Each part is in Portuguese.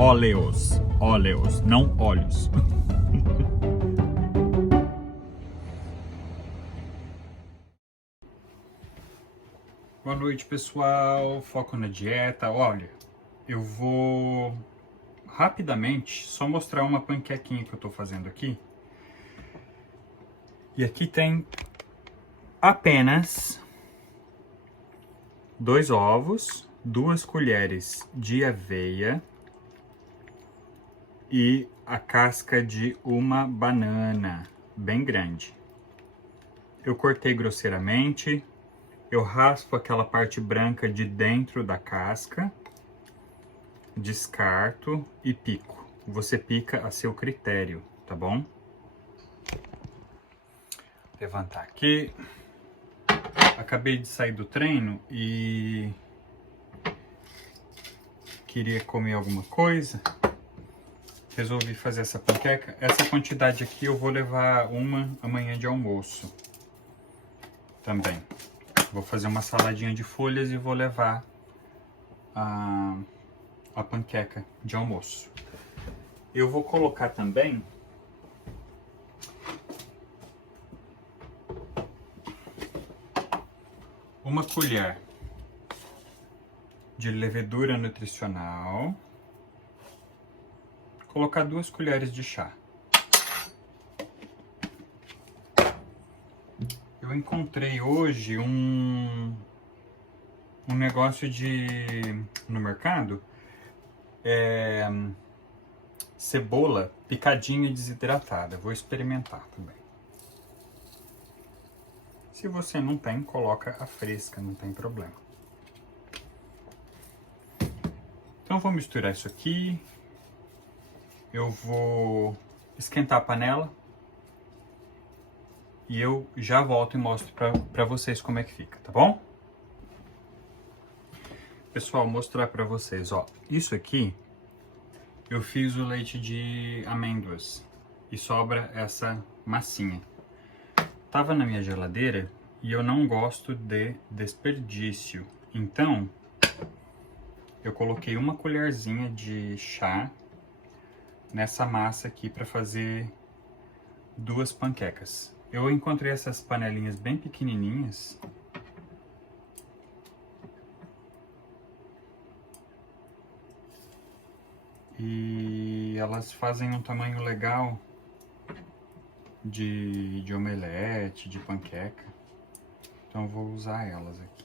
óleos. Óleos, não óleos. Boa noite, pessoal. Foco na dieta. Olha, eu vou rapidamente só mostrar uma panquequinha que eu tô fazendo aqui. E aqui tem apenas 2 ovos, 2 colheres de aveia e a casca de uma banana bem grande. Eu cortei grosseiramente, eu raspo aquela parte branca de dentro da casca, descarto e pico. Você pica a seu critério, tá bom? Levantar aqui. Acabei de sair do treino e queria comer alguma coisa. Resolvi fazer essa panqueca. Essa quantidade aqui eu vou levar uma amanhã de almoço também. Vou fazer uma saladinha de folhas e vou levar a panqueca de almoço. Eu vou colocar também uma colher de levedura nutricional. Colocar 2 colheres de chá. Eu encontrei hoje um negócio no mercado, cebola picadinha e desidratada. Vou experimentar também. Se você não tem, coloca a fresca, não tem problema. Então vou misturar isso aqui. Eu vou esquentar a panela e eu já volto e mostro pra vocês como é que fica, tá bom? Pessoal, mostrar pra vocês, ó. Isso aqui, eu fiz o leite de amêndoas e sobra essa massinha. Tava na minha geladeira e eu não gosto de desperdício. Então, eu coloquei uma colherzinha de chá nessa massa aqui para fazer 2 panquecas. Eu encontrei essas panelinhas bem pequenininhas. E elas fazem um tamanho legal de omelete, de panqueca. Então eu vou usar elas aqui.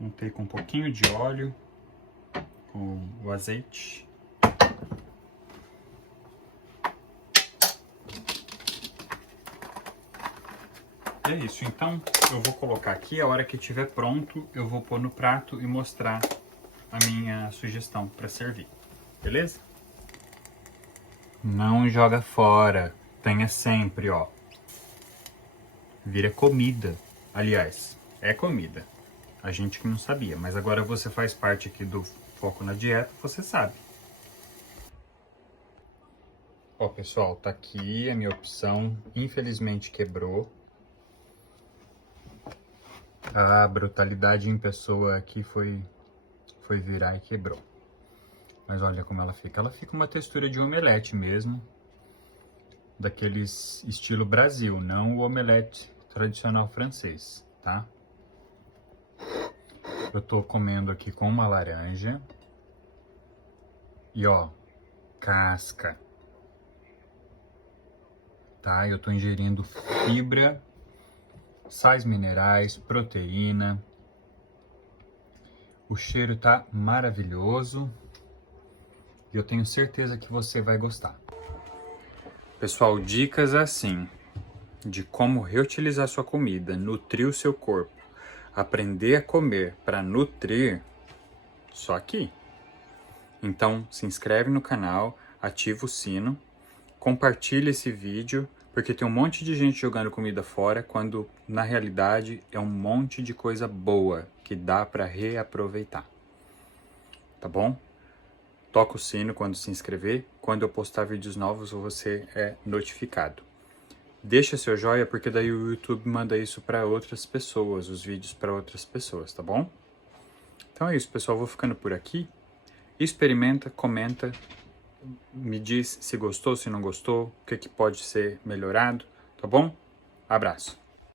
Untei com um pouquinho de óleo, com o azeite. É isso, então eu vou colocar aqui, a hora que estiver pronto, eu vou pôr no prato e mostrar a minha sugestão para servir, beleza? Não joga fora, tenha sempre, ó. Vira comida, aliás, é comida. A gente que não sabia, mas agora você faz parte aqui do Foco na Dieta, você sabe. Ó, pessoal, tá aqui a minha opção, infelizmente quebrou. A brutalidade em pessoa aqui foi virar e quebrou. Mas olha como ela fica. Ela fica uma textura de omelete mesmo. Daqueles estilo Brasil, não o omelete tradicional francês, tá? Eu tô comendo aqui com uma laranja. E ó, casca. Tá? Eu tô ingerindo fibra, sais minerais, proteína. O cheiro tá maravilhoso e eu tenho certeza que você vai gostar. Pessoal, dicas assim de como reutilizar sua comida, nutrir o seu corpo, aprender a comer para nutrir, só aqui. Então, se inscreve no canal, ativa o sino, compartilha esse vídeo, porque tem um monte de gente jogando comida fora, quando na realidade é um monte de coisa boa que dá para reaproveitar. Tá bom? Toca o sino quando se inscrever. Quando eu postar vídeos novos, você é notificado. Deixa seu joinha, porque daí o YouTube manda isso para outras pessoas, os vídeos para outras pessoas, tá bom? Então é isso, pessoal. Vou ficando por aqui. Experimenta, comenta, me diz se gostou, se não gostou, o que pode ser melhorado, tá bom? Abraço.